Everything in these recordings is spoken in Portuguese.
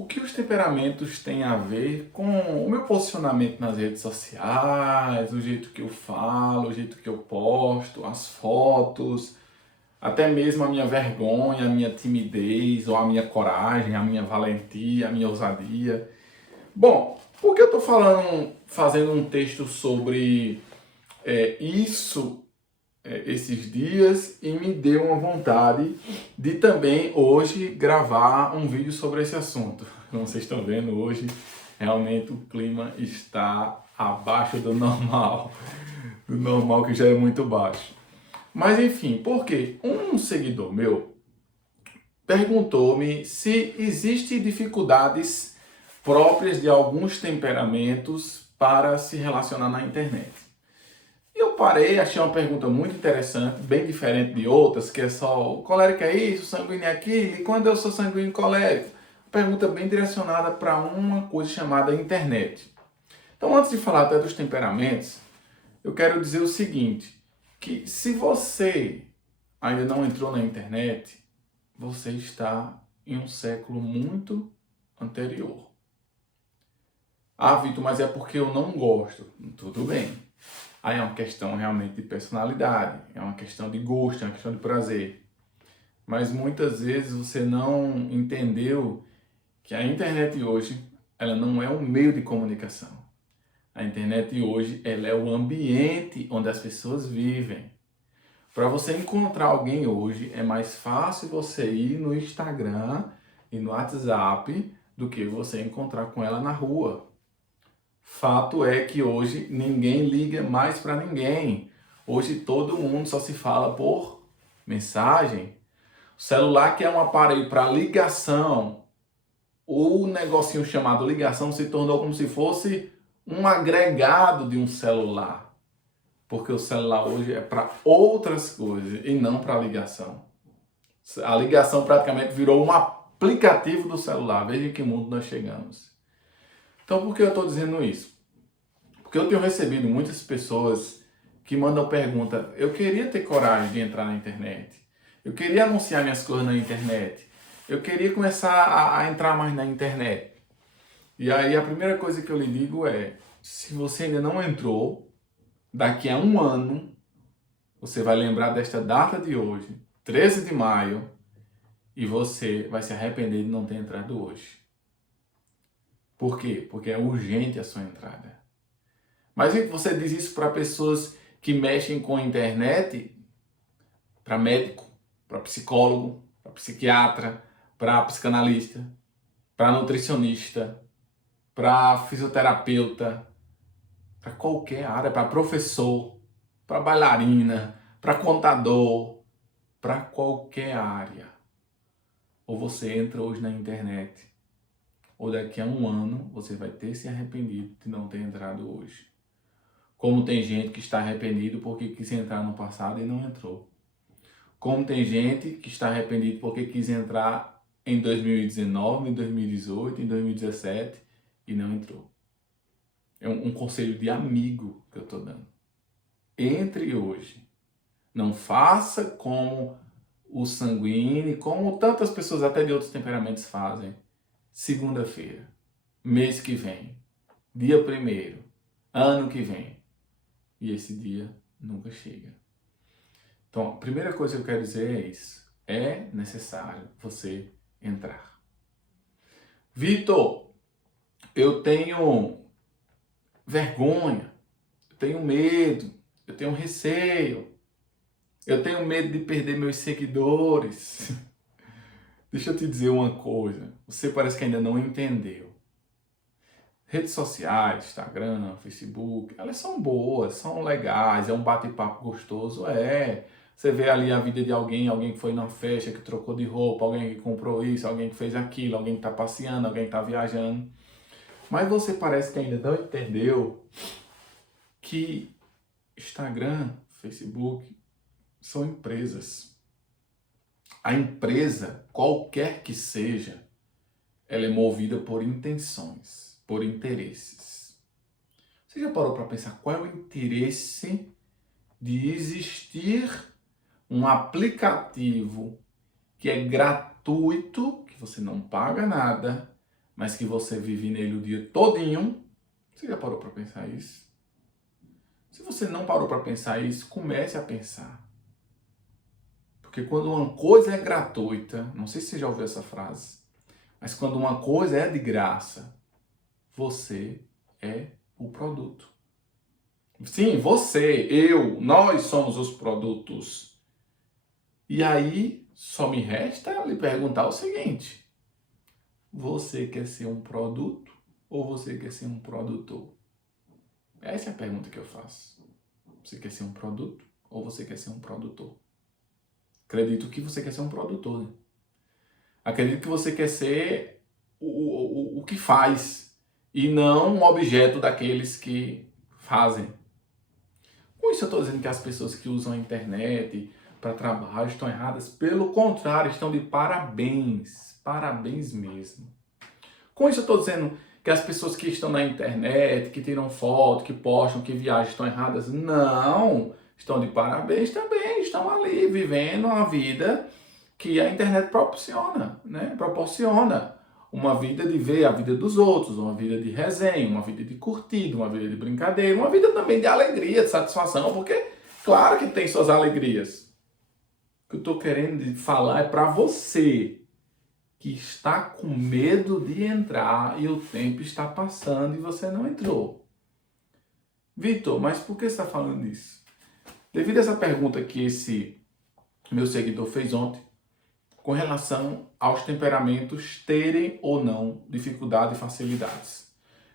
O que os temperamentos têm a ver com o meu posicionamento nas redes sociais, o jeito que eu falo, o jeito que eu posto, as fotos, até mesmo a minha vergonha, a minha timidez, ou a minha coragem, a minha valentia, a minha ousadia? Bom, por que eu estou fazendo um texto sobre isso esses dias e me deu uma vontade de também hoje gravar um vídeo sobre esse assunto. Como vocês estão vendo hoje, realmente o clima está abaixo do normal que já é muito baixo. Mas enfim, por quê? Um seguidor meu perguntou-me se existem dificuldades próprias de alguns temperamentos para se relacionar na internet. Eu parei, achei uma pergunta muito interessante, bem diferente de outras, que é só o colérico é isso, o sanguíneo é aquilo, e quando eu sou sanguíneo e colérico? Pergunta bem direcionada para uma coisa chamada internet. Então, antes de falar até dos temperamentos, eu quero dizer o seguinte, que se você ainda não entrou na internet, você está em um século muito anterior. Ah, Vitor, mas é porque eu não gosto. Tudo bem. Aí é uma questão realmente de personalidade, é uma questão de gosto, é uma questão de prazer. Mas muitas vezes você não entendeu que a internet hoje, ela não é um meio de comunicação. A internet hoje, ela é o ambiente onde as pessoas vivem. Para você encontrar alguém hoje, é mais fácil você ir no Instagram e no WhatsApp do que você encontrar com ela na rua. Fato é que hoje ninguém liga mais para ninguém. Hoje todo mundo só se fala por mensagem. O celular, que é um aparelho para ligação, o negocinho chamado ligação se tornou como se fosse um agregado de um celular. Porque o celular hoje é para outras coisas e não para ligação. A ligação praticamente virou um aplicativo do celular. Veja em que mundo nós chegamos. Então, por que eu estou dizendo isso? Porque eu tenho recebido muitas pessoas que mandam pergunta, eu queria ter coragem de entrar na internet, eu queria anunciar minhas coisas na internet, eu queria começar a entrar mais na internet. E aí a primeira coisa que eu lhe digo é, se você ainda não entrou, daqui a um ano, você vai lembrar desta data de hoje, 13 de maio, e você vai se arrepender de não ter entrado hoje. Por quê? Porque é urgente a sua entrada. Mas você diz isso para pessoas que mexem com a internet, para médico, para psicólogo, para psiquiatra, para psicanalista, para nutricionista, para fisioterapeuta, para qualquer área, para professor, para bailarina, para contador, para qualquer área. Ou você entra hoje na internet, ou daqui a um ano você vai ter se arrependido de não ter entrado hoje. Como tem gente que está arrependido porque quis entrar no passado e não entrou. Como tem gente que está arrependido porque quis entrar em 2019, em 2018, em 2017 e não entrou. É um conselho de amigo que eu estou dando. Entre hoje. Não faça como o sanguíneo, como tantas pessoas até de outros temperamentos fazem. Segunda-feira, mês que vem, dia 1º, ano que vem. E esse dia nunca chega. Então, a primeira coisa que eu quero dizer é isso. É necessário você entrar. Vitor, eu tenho vergonha, eu tenho medo, eu tenho receio, eu tenho medo de perder meus seguidores. Deixa eu te dizer uma coisa, você parece que ainda não entendeu. Redes sociais, Instagram, Facebook, elas são boas, são legais, é um bate-papo gostoso, é. Você vê ali a vida de alguém que foi numa festa, que trocou de roupa, alguém que comprou isso, alguém que fez aquilo, alguém que está passeando, alguém que está viajando. Mas você parece que ainda não entendeu que Instagram, Facebook são empresas. A empresa, qualquer que seja, ela é movida por intenções, por interesses. Você já parou para pensar qual é o interesse de existir um aplicativo que é gratuito, que você não paga nada, mas que você vive nele o dia todinho. Você já parou para pensar isso? Se você não parou para pensar isso, comece a pensar. Porque quando uma coisa é gratuita, não sei se você já ouviu essa frase, mas quando uma coisa é de graça, você é o produto. Sim, você, eu, nós somos os produtos. E aí, só me resta lhe perguntar o seguinte: você quer ser um produto ou você quer ser um produtor? Essa é a pergunta que eu faço. Você quer ser um produto ou você quer ser um produtor? Acredito que você quer ser um produtor, né? Acredito que você quer ser o que faz e não um objeto daqueles que fazem. Com isso eu estou dizendo que as pessoas que usam a internet para trabalho estão erradas. Pelo contrário, estão de parabéns. Parabéns mesmo. Com isso eu estou dizendo que as pessoas que estão na internet, que tiram foto, que postam, que viajam, estão erradas. Não! Estão de parabéns também. Estão ali vivendo a vida que a internet proporciona, né? Proporciona uma vida de ver a vida dos outros, uma vida de resenha, uma vida de curtida, uma vida de brincadeira, uma vida também de alegria, de satisfação, porque claro que tem suas alegrias. O que eu estou querendo falar é para você que está com medo de entrar e o tempo está passando e você não entrou. Vitor, mas por que você está falando isso? Devido a essa pergunta que esse meu seguidor fez ontem, com relação aos temperamentos terem ou não dificuldade e facilidades.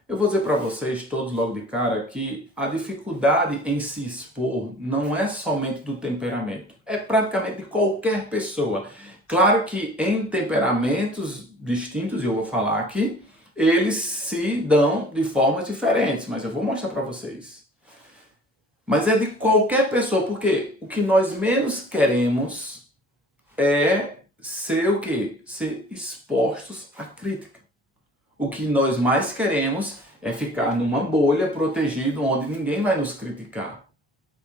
Eu vou dizer para vocês, todos logo de cara, que a dificuldade em se expor não é somente do temperamento, é praticamente de qualquer pessoa. Claro que em temperamentos distintos, e eu vou falar aqui, eles se dão de formas diferentes, mas eu vou mostrar para vocês. Mas é de qualquer pessoa, porque o que nós menos queremos é ser o quê? Ser expostos à crítica. O que nós mais queremos é ficar numa bolha protegido onde ninguém vai nos criticar.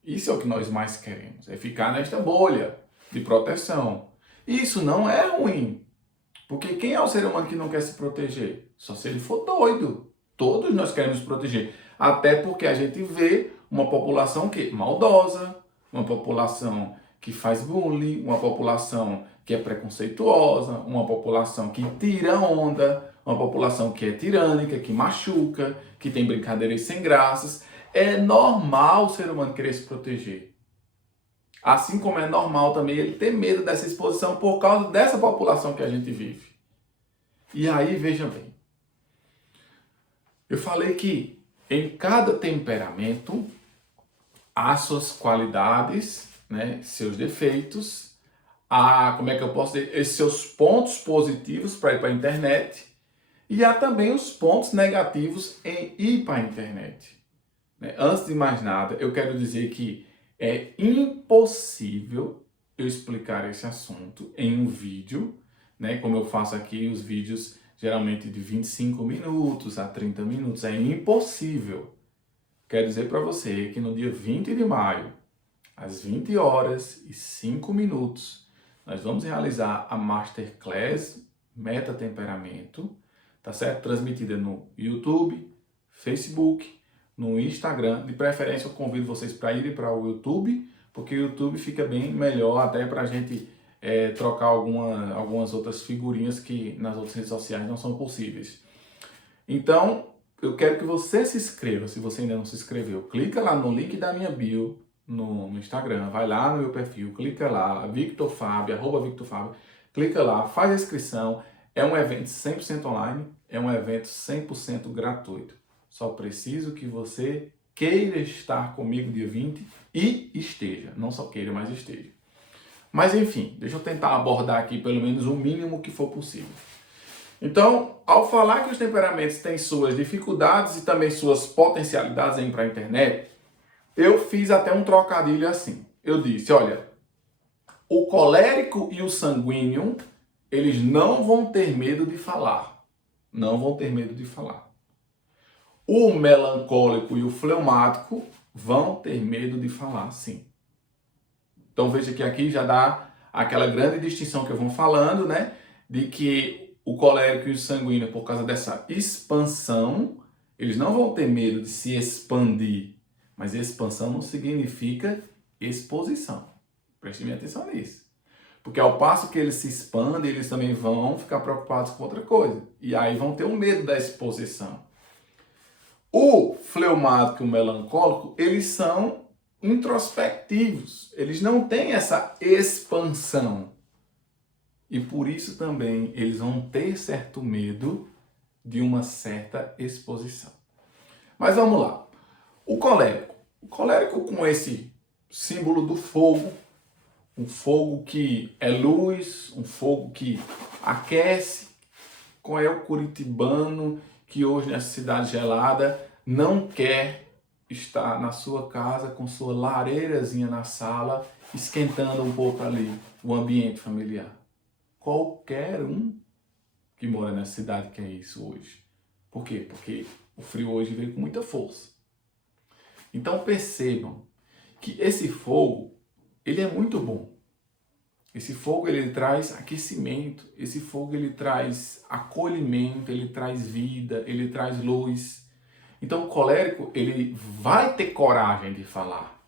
Isso é o que nós mais queremos, é ficar nesta bolha de proteção. Isso não é ruim, porque quem é o ser humano que não quer se proteger? Só se ele for doido. Todos nós queremos nos proteger, até porque a gente vê uma população que maldosa, uma população que faz bullying, uma população que é preconceituosa, uma população que tira onda, uma população que é tirânica, que machuca, que tem brincadeiras sem graças. É normal o ser humano querer se proteger. Assim como é normal também ele ter medo dessa exposição por causa dessa população que a gente vive. E aí, veja bem, eu falei que em cada temperamento há suas qualidades, né, seus defeitos, como é que eu posso dizer, esses seus pontos positivos para ir para a internet, e há também os pontos negativos em ir para a internet. Antes de mais nada, eu quero dizer que é impossível eu explicar esse assunto em um vídeo, né? Como eu faço aqui os vídeos geralmente de 25 minutos a 30 minutos. É impossível. Quero dizer para você que no dia 20 de maio, às 20 horas e 5 minutos, nós vamos realizar a Masterclass Meta Temperamento, tá certo? Transmitida no YouTube, Facebook, no Instagram. De preferência, eu convido vocês para irem para o YouTube, porque o YouTube fica bem melhor até para a gente trocar algumas outras figurinhas que nas outras redes sociais não são possíveis. Então, eu quero que você se inscreva, se você ainda não se inscreveu. Clica lá no link da minha bio no Instagram, vai lá no meu perfil, clica lá, @VictorFábio, clica lá, faz a inscrição. É um evento 100% online, é um evento 100% gratuito. Só preciso que você queira estar comigo dia 20 e esteja. Não só queira, mas esteja. Mas enfim, deixa eu tentar abordar aqui pelo menos o mínimo que for possível. Então, ao falar que os temperamentos têm suas dificuldades e também suas potencialidades em ir para a internet, eu fiz até um trocadilho assim. Eu disse, olha, o colérico e o sanguíneo, eles não vão ter medo de falar. Não vão ter medo de falar. O melancólico e o fleumático vão ter medo de falar, sim. Então veja que aqui já dá aquela grande distinção que eu vou falando, né? De que o colérico e o sanguíneo, por causa dessa expansão, eles não vão ter medo de se expandir. Mas expansão não significa exposição. Preste bem atenção nisso. Porque ao passo que eles se expandem, eles também vão ficar preocupados com outra coisa. E aí vão ter um medo da exposição. O fleumático e o melancólico, eles são introspectivos. Eles não têm essa expansão. E por isso também eles vão ter certo medo de uma certa exposição. Mas vamos lá. O colérico com esse símbolo do fogo, um fogo que é luz, um fogo que aquece. Qual é o curitibano que hoje nessa cidade gelada não quer estar na sua casa com sua lareirazinha na sala, esquentando um pouco ali o ambiente familiar? Qualquer um que mora nessa cidade quer isso hoje. Por quê? Porque o frio hoje veio com muita força. Então percebam que esse fogo, ele é muito bom. Esse fogo, ele traz aquecimento. Esse fogo, ele traz acolhimento, ele traz vida, ele traz luz. Então o colérico, ele vai ter coragem de falar.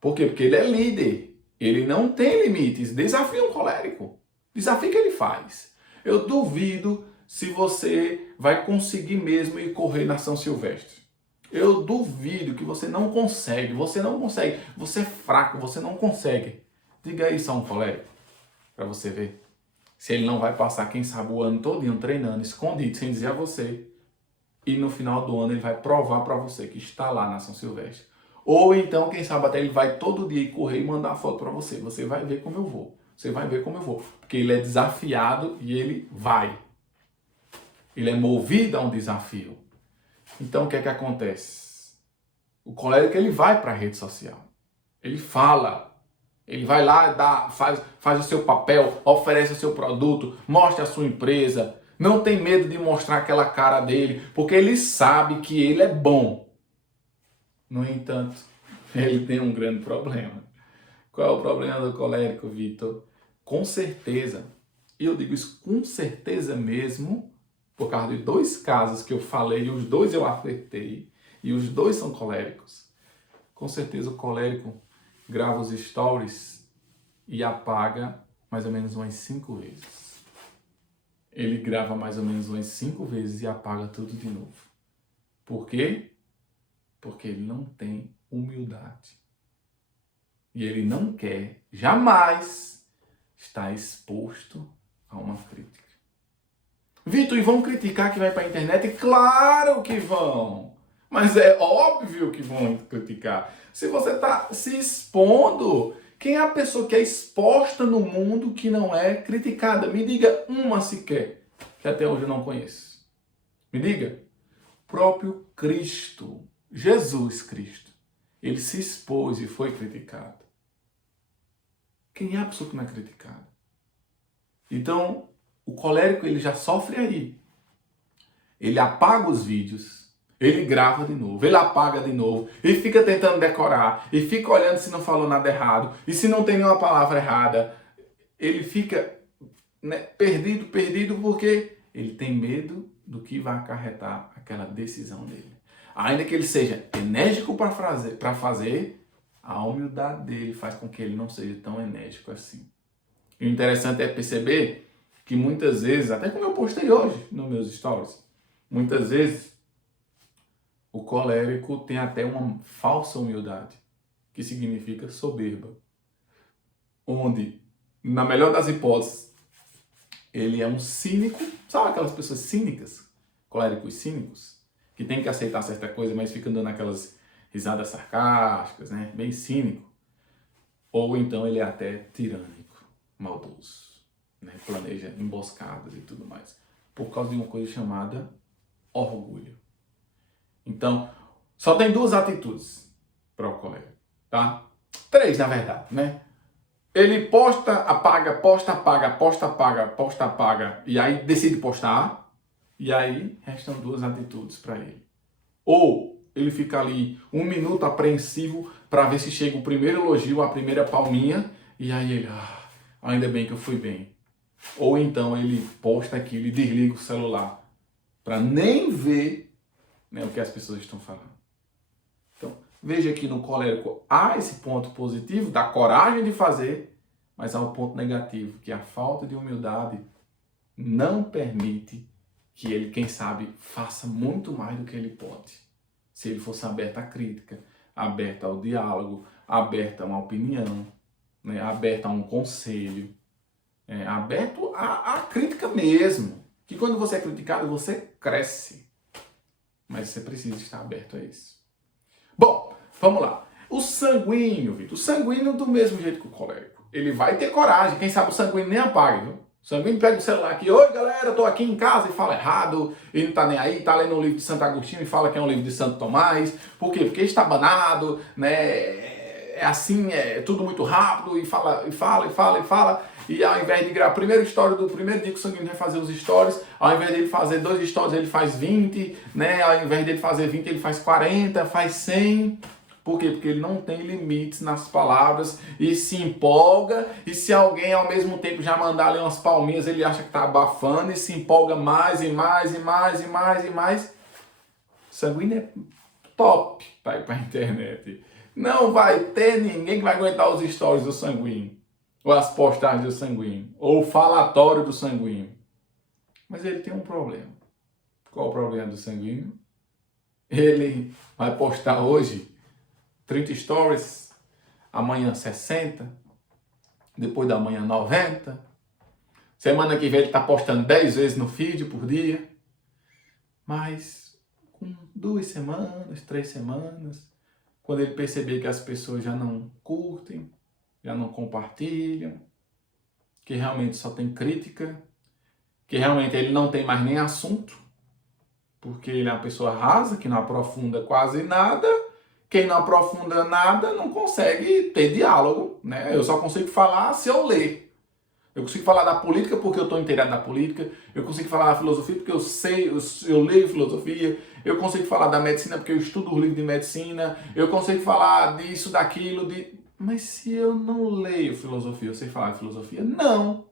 Por quê? Porque ele é líder. Ele não tem limites. Desafia um colérico. Desafio que ele faz. Eu duvido se você vai conseguir mesmo ir correr na São Silvestre. Eu duvido que você não consegue. Você não consegue. Você é fraco, você não consegue. Diga isso a um colérico, para você ver. Se ele não vai passar, quem sabe, o ano todinho treinando, escondido, sem dizer a você. E no final do ano ele vai provar para você que está lá na São Silvestre. Ou então, quem sabe, até ele vai todo dia ir correr e mandar foto para você. Você vai ver como eu vou. Você vai ver como eu vou. Porque ele é desafiado e ele vai. Ele é movido a um desafio. Então, o que é que acontece? O colérico, ele vai para a rede social. Ele fala. Ele vai lá, faz o seu papel, oferece o seu produto, mostra a sua empresa. Não tem medo de mostrar aquela cara dele, porque ele sabe que ele é bom. No entanto, ele tem um grande problema. Qual é o problema do colérico, Vitor? Com certeza, e eu digo isso com certeza mesmo, por causa de 2 casos que eu falei, e os 2 eu acertei, e os 2 são coléricos. Com certeza o colérico grava os stories e apaga mais ou menos umas 5 vezes. Ele grava mais ou menos umas 5 vezes e apaga tudo de novo. Por quê? Porque ele não tem humildade. E ele não quer, jamais, estar exposto a uma crítica. Vitor, e vão criticar que vai para a internet? Claro que vão! Mas é óbvio que vão criticar. Se você está se expondo, quem é a pessoa que é exposta no mundo que não é criticada? Me diga uma sequer, que até hoje eu não conheço. Me diga. O próprio Cristo, Jesus Cristo, ele se expôs e foi criticado. Quem é a pessoa que não é criticada? Então, o colérico, ele já sofre aí. Ele apaga os vídeos. Ele grava de novo, ele apaga de novo, e fica tentando decorar, e fica olhando se não falou nada errado, e se não tem nenhuma palavra errada. Ele fica, né, perdido, porque ele tem medo do que vai acarretar aquela decisão dele. Ainda que ele seja enérgico para fazer, a humildade dele faz com que ele não seja tão enérgico assim. E o interessante é perceber que muitas vezes, até como eu postei hoje nos meus stories, muitas vezes o colérico tem até uma falsa humildade, que significa soberba. Onde, na melhor das hipóteses, ele é um cínico. Sabe aquelas pessoas cínicas? Coléricos cínicos? Que tem que aceitar certa coisa, mas fica dando aquelas risadas sarcásticas, né? Bem cínico. Ou então ele é até tirânico, maldoso, né? Planeja emboscadas e tudo mais. Por causa de uma coisa chamada orgulho. Então, só tem 2 atitudes para o colérico, tá? 3, na verdade, né? Ele posta, apaga, posta, apaga, posta, apaga, posta, apaga, e aí decide postar, e aí restam 2 atitudes para ele. Ou ele fica ali 1 minuto apreensivo para ver se chega o primeiro elogio, a primeira palminha, e aí ele, ainda bem que eu fui bem. Ou então ele posta aquilo e desliga o celular para nem ver, né, o que as pessoas estão falando. Então, veja que no colérico há esse ponto positivo da coragem de fazer, mas há um ponto negativo, que a falta de humildade não permite que ele, quem sabe, faça muito mais do que ele pode. Se ele fosse aberto à crítica, aberto ao diálogo, aberto a uma opinião, né, aberto a um conselho, aberto à crítica mesmo. Que quando você é criticado, você cresce. Mas você precisa estar aberto a isso. Bom, vamos lá. O sanguíneo, Vitor. O sanguíneo do mesmo jeito que o colérico. Ele vai ter coragem. Quem sabe o sanguíneo nem apaga, viu? O sanguíneo pega o celular aqui. Oi, galera, tô aqui em casa e fala errado. E não tá nem aí. Tá lendo um livro de Santo Agostinho e fala que é um livro de Santo Tomás. Por quê? Porque está banado, né? É assim, é tudo muito rápido. E fala. E ao invés de gravar a primeira história do primeiro dia que o sanguíneo vai fazer os stories, ao invés dele fazer 2 stories, ele faz 20, né? Ao invés dele fazer 20, ele faz 40, faz 100. Por quê? Porque ele não tem limites nas palavras e se empolga. E se alguém ao mesmo tempo já mandar ali umas palminhas, ele acha que está abafando e se empolga mais e mais e mais e mais e mais. O sanguíneo é top para ir para a internet. Não vai ter ninguém que vai aguentar os stories do sanguíneo, ou as postagens do sanguíneo, ou o falatório do sanguíneo. Mas ele tem um problema. Qual o problema do sanguíneo? Ele vai postar hoje 30 stories, amanhã 60, depois da manhã 90. Semana que vem ele está postando 10 vezes no feed por dia. Mas com 2 semanas, 3 semanas, quando ele perceber que as pessoas já não curtem, já não compartilham, que realmente só tem crítica, que realmente ele não tem mais nem assunto, porque ele é uma pessoa rasa, que não aprofunda quase nada. Quem não aprofunda nada não consegue ter diálogo, né? Eu só consigo falar se eu ler. Eu consigo falar da política porque eu estou inteirado da política. Eu consigo falar da filosofia porque eu sei, eu leio filosofia. Eu consigo falar da medicina porque eu estudo o livro de medicina. Eu consigo falar disso, daquilo, Mas se eu não leio filosofia, eu sei falar de filosofia? Não.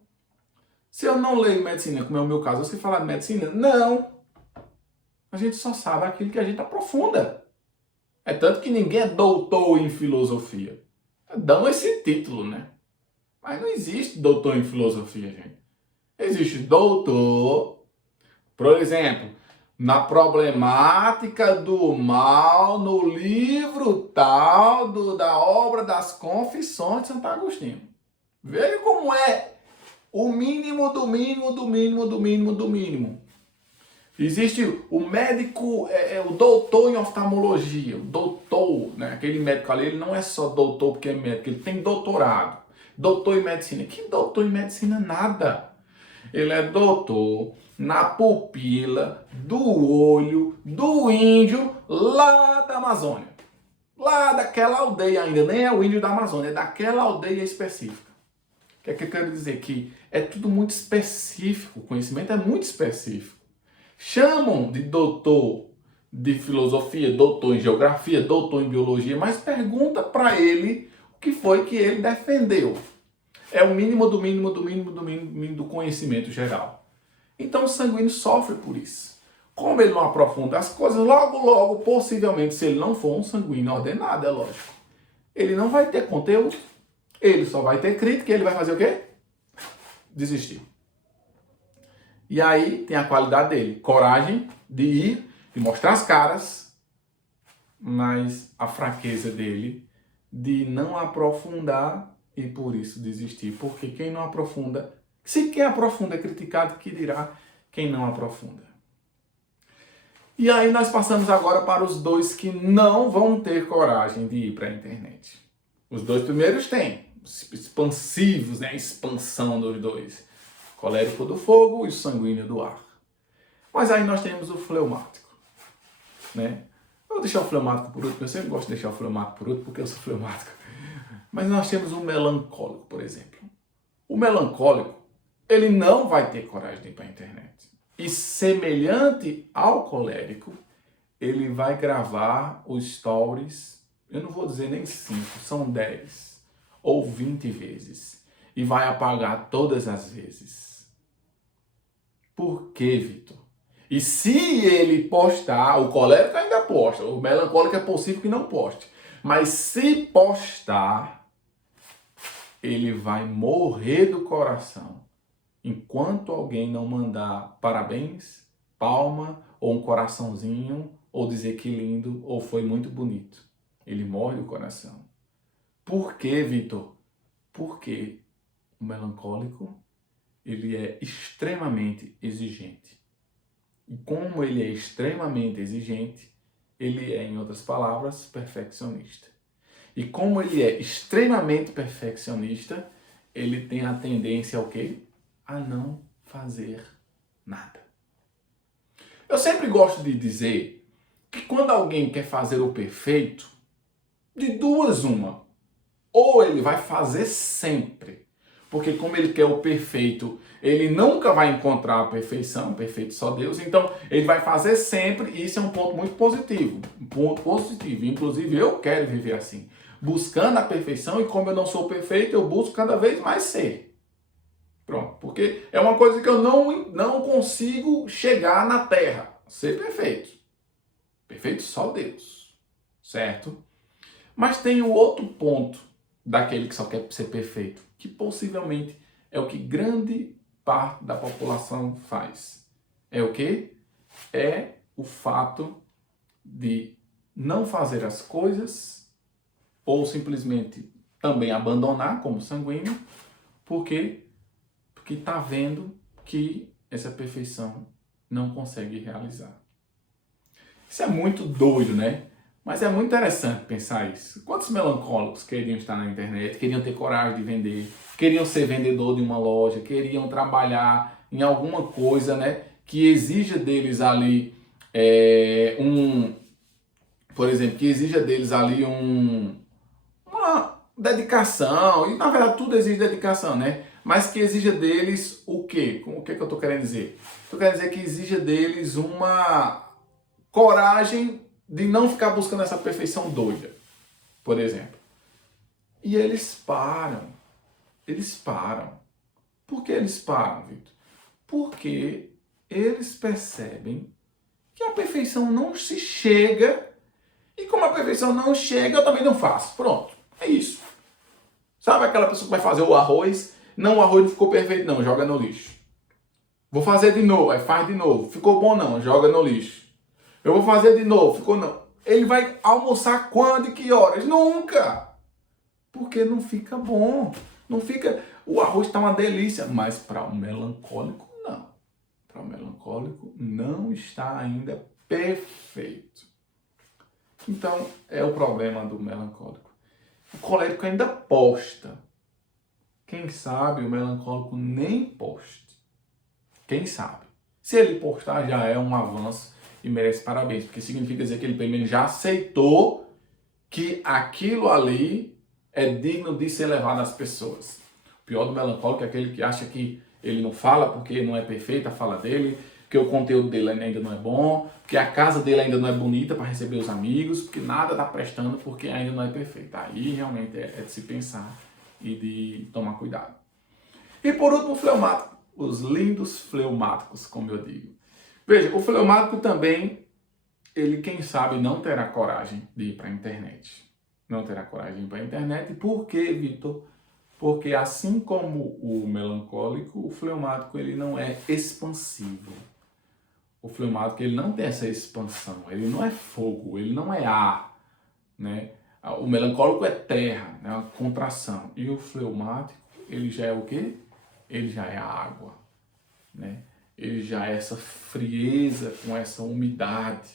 Se eu não leio medicina, como é o meu caso, eu sei falar de medicina? Não. A gente só sabe aquilo que a gente aprofunda. É tanto que ninguém é doutor em filosofia. Dão esse título, né? Mas não existe doutor em filosofia, gente. Existe doutor, por exemplo, na problemática do mal, no livro tal da obra das Confissões de Santo Agostinho. Veja como é o mínimo do mínimo do mínimo do mínimo do mínimo. Existe o médico, o doutor em oftalmologia, o doutor, né? Aquele médico ali, ele não é só doutor porque é médico, ele tem doutorado. Doutor em medicina. Que doutor em medicina? Nada. Ele é doutor na pupila do olho do índio lá da Amazônia. Lá daquela aldeia ainda, nem é o índio da Amazônia, é daquela aldeia específica. O que é que eu quero dizer? Que é tudo muito específico, o conhecimento é muito específico. Chamam de doutor de filosofia, doutor em geografia, doutor em biologia, mas pergunta para ele o que foi que ele defendeu. É o mínimo do mínimo do mínimo do mínimo do conhecimento geral. Então o sanguíneo sofre por isso. Como ele não aprofunda as coisas, logo, possivelmente, se ele não for um sanguíneo ordenado, é lógico, ele não vai ter conteúdo, ele só vai ter crítica e ele vai fazer o quê? Desistir. E aí tem a qualidade dele, coragem de ir, de mostrar as caras, mas a fraqueza dele de não aprofundar e por isso desistir. Porque quem não aprofunda, se quem aprofunda é criticado, que dirá quem não aprofunda. E aí nós passamos agora para os 2 que não vão ter coragem de ir para a internet. Os 2 primeiros têm, expansivos, né? A expansão dos 2. Colérico do fogo e o sanguíneo do ar. Mas aí nós temos o fleumático, né? Eu vou deixar o fleumático por último, eu sempre gosto de deixar o fleumático por último porque eu sou fleumático. Mas nós temos o melancólico, por exemplo. O melancólico, ele não vai ter coragem de ir para a internet. E semelhante ao colérico, ele vai gravar os stories, eu não vou dizer nem 5, são 10 ou 20 vezes. E vai apagar todas as vezes. Por quê, Vitor? E se ele postar, o colérico ainda posta, o melancólico é possível que não poste. Mas se postar, ele vai morrer do coração. Enquanto alguém não mandar parabéns, palma, ou um coraçãozinho, ou dizer que lindo, ou foi muito bonito. Ele morre do coração. Por quê, Vitor? Porque o melancólico, ele é extremamente exigente. E como ele é extremamente exigente, ele é, em outras palavras, perfeccionista. E como ele é extremamente perfeccionista, ele tem a tendência ao quê? A não fazer nada. Eu sempre gosto de dizer que quando alguém quer fazer o perfeito, de duas uma, ou ele vai fazer sempre, porque como ele quer o perfeito, ele nunca vai encontrar a perfeição, perfeito só Deus, então ele vai fazer sempre, e isso é um ponto muito positivo, um ponto positivo, inclusive eu quero viver assim, buscando a perfeição, e como eu não sou perfeito, eu busco cada vez mais ser. Pronto, porque é uma coisa que eu não consigo chegar na Terra, ser perfeito. Perfeito só Deus, certo? Mas tem o outro ponto daquele que só quer ser perfeito, que possivelmente é o que grande parte da população faz. É o quê? É o fato de não fazer as coisas ou simplesmente também abandonar como sanguíneo, porque está vendo que essa perfeição não consegue realizar. Isso é muito doido, né? Mas é muito interessante pensar isso. Quantos melancólicos queriam estar na internet, queriam ter coragem de vender, queriam ser vendedor de uma loja, queriam trabalhar em alguma coisa, né, que exija deles ali por exemplo, que exija deles ali uma dedicação, e na verdade tudo exige dedicação, né? Mas que exija deles o quê? O que eu estou querendo dizer? Estou querendo dizer que exija deles uma coragem de não ficar buscando essa perfeição doida, por exemplo. E eles param. Eles param. Por que eles param, Vitor? Porque eles percebem que a perfeição não se chega, e como a perfeição não chega, eu também não faço. Pronto, é isso. Sabe aquela pessoa que vai fazer o arroz? Não, o arroz não ficou perfeito não, joga no lixo. Vou fazer de novo, aí faz de novo. Ficou bom não, joga no lixo. Eu vou fazer de novo, ficou não. Ele vai almoçar quando e que horas? Nunca! Porque não fica bom. Não fica... O arroz está uma delícia, mas para o melancólico, não. Para o melancólico, não está ainda perfeito. Então, é o problema do melancólico. O colérico ainda posta. Quem sabe o melancólico nem poste. Quem sabe? Se ele postar, já é um avanço e merece parabéns, porque significa dizer que ele pelo menos já aceitou que aquilo ali é digno de ser levado às pessoas. O pior do melancólico é aquele que acha que ele não fala porque não é perfeita a fala dele, que o conteúdo dele ainda não é bom, que a casa dele ainda não é bonita para receber os amigos, porque nada está prestando porque ainda não é perfeito. Aí realmente é de se pensar e de tomar cuidado. E por último, o fleumático. Os lindos fleumáticos, como eu digo. Veja, o fleumático também, ele quem sabe não terá coragem de ir para a internet. Não terá coragem de ir para a internet. Por quê, Vitor? Porque assim como o melancólico, o fleumático ele não é expansivo. O fleumático ele não tem essa expansão. Ele não é fogo, ele não é ar, né? O melancólico é terra, né? Uma contração. E o fleumático, ele já é o quê? Ele já é a água, né? Ele já é essa frieza com essa umidade,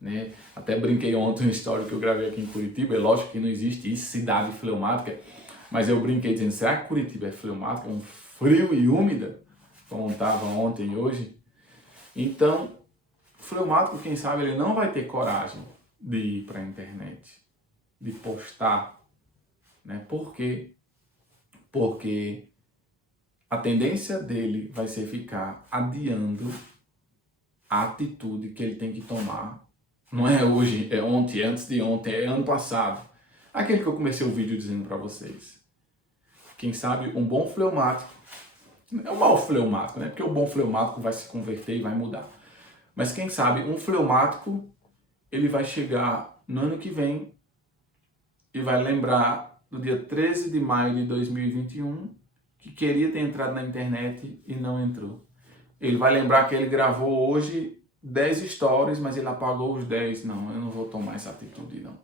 né? Até brinquei ontem uma história que eu gravei aqui em Curitiba. É lógico que não existe isso, cidade fleumática, mas eu brinquei dizendo, será que Curitiba é fleumática, um frio e úmida, como estava ontem e hoje? Então, o fleumático, quem sabe, ele não vai ter coragem de ir para a internet, de postar, né? Por quê? Porque a tendência dele vai ser ficar adiando a atitude que ele tem que tomar. Não é hoje, é ontem, é antes de ontem, é ano passado. Aquele que eu comecei o vídeo dizendo para vocês. Quem sabe um bom fleumático, É o mau fleumático, né? Porque o bom fleumático vai se converter e vai mudar. Mas quem sabe um fleumático, ele vai chegar no ano que vem e vai lembrar do dia 13 de maio de 2021 que queria ter entrado na internet e não entrou. Ele vai lembrar que ele gravou hoje 10 stories, mas ele apagou os 10. Não, eu não vou tomar essa atitude, não.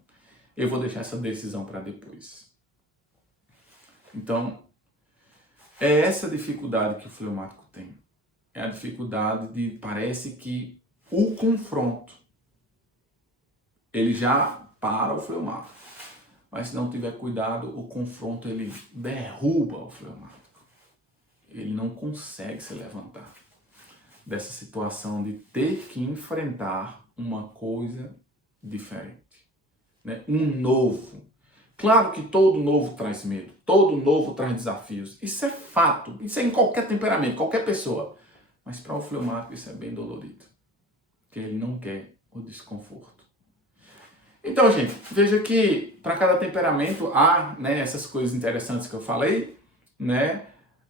Eu vou deixar essa decisão para depois. Então, é essa dificuldade que o fleumático tem. É a dificuldade de, parece que o confronto, ele já para o fleumático. Mas se não tiver cuidado, o confronto, ele derruba o fleumático. Ele não consegue se levantar dessa situação de ter que enfrentar uma coisa diferente, né? Um novo. Claro que todo novo traz medo, todo novo traz desafios. Isso é fato, isso é em qualquer temperamento, qualquer pessoa. Mas para o fleumático isso é bem dolorido, porque ele não quer o desconforto. Então, gente, veja que para cada temperamento há, né, essas coisas interessantes que eu falei, né?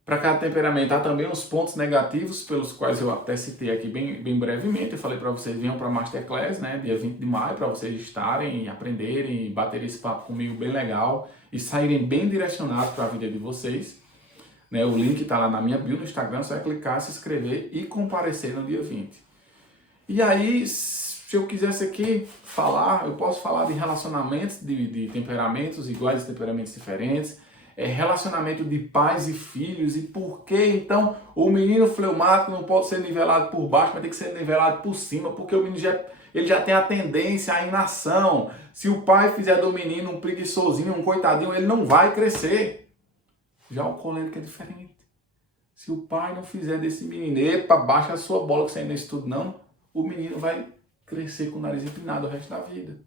Para cada temperamento há também os pontos negativos, pelos quais eu até citei aqui bem brevemente. Eu falei para vocês, venham para a Masterclass, né, dia 20 de maio, para vocês estarem, aprenderem e baterem esse papo comigo bem legal e saírem bem direcionados para a vida de vocês. Né, o link está lá na minha bio no Instagram, você vai clicar, se inscrever e comparecer no dia 20. E aí, se eu quisesse aqui falar, eu posso falar de relacionamentos de temperamentos iguais e temperamentos diferentes, relacionamento de pais e filhos, e por que então o menino fleumático não pode ser nivelado por baixo, mas tem que ser nivelado por cima, porque o menino ele já tem a tendência à inação. Se o pai fizer do menino um preguiçosinho, um coitadinho, ele não vai crescer. Já o colérico é diferente. Se o pai não fizer desse menino, epa, baixa a sua bola que você ainda estuda, não, o menino vai crescer com o nariz empinado o resto da vida.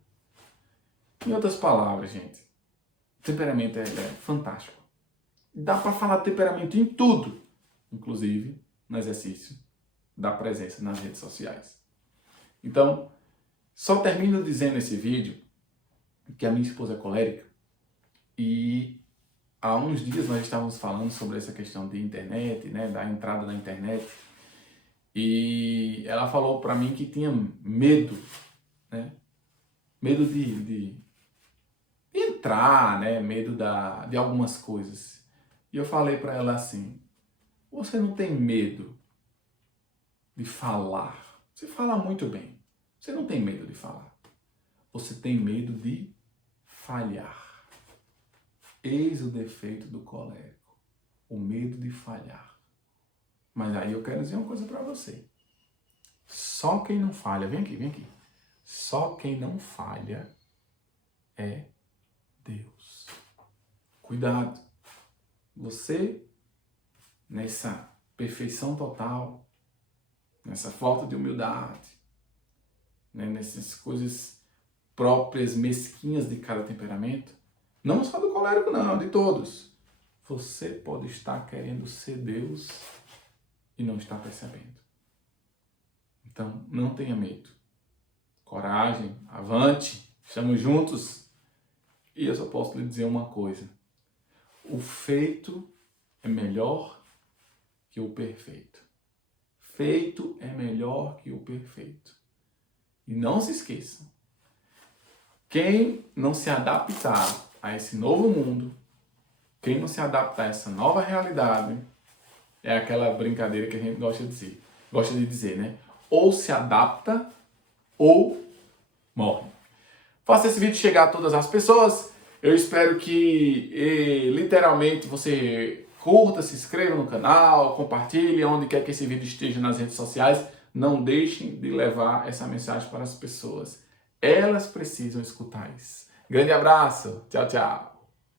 Em outras palavras, gente, temperamento é fantástico. Dá para falar de temperamento em tudo, inclusive no exercício da presença nas redes sociais. Então, só termino dizendo nesse vídeo que a minha esposa é colérica e há uns dias nós estávamos falando sobre essa questão de internet, né, da entrada na internet, e ela falou para mim que tinha medo, né, medo de entrar, né? Medo de algumas coisas. E eu falei para ela assim, você não tem medo de falar. Você fala muito bem. Você não tem medo de falar. Você tem medo de falhar. Eis o defeito do colérico. O medo de falhar. Mas aí eu quero dizer uma coisa para você. Só quem não falha, vem aqui. Só quem não falha é Deus. Cuidado. Você, nessa perfeição total, nessa falta de humildade, né, nessas coisas próprias, mesquinhas de cada temperamento, não só do colérico não, de todos, você pode estar querendo ser Deus e não está percebendo. Então, não tenha medo. Coragem, avante, estamos juntos. E eu só posso lhe dizer uma coisa. O feito é melhor que o perfeito. Feito é melhor que o perfeito. E não se esqueçam. Quem não se adaptar a esse novo mundo, quem não se adaptar a essa nova realidade, é aquela brincadeira que a gente gosta de dizer, né? Ou se adapta ou morre. Faça esse vídeo chegar a todas as pessoas. Eu espero que literalmente você curta, se inscreva no canal, compartilhe onde quer que esse vídeo esteja nas redes sociais. Não deixem de levar essa mensagem para as pessoas. Elas precisam escutar isso. Grande abraço. Tchau, tchau.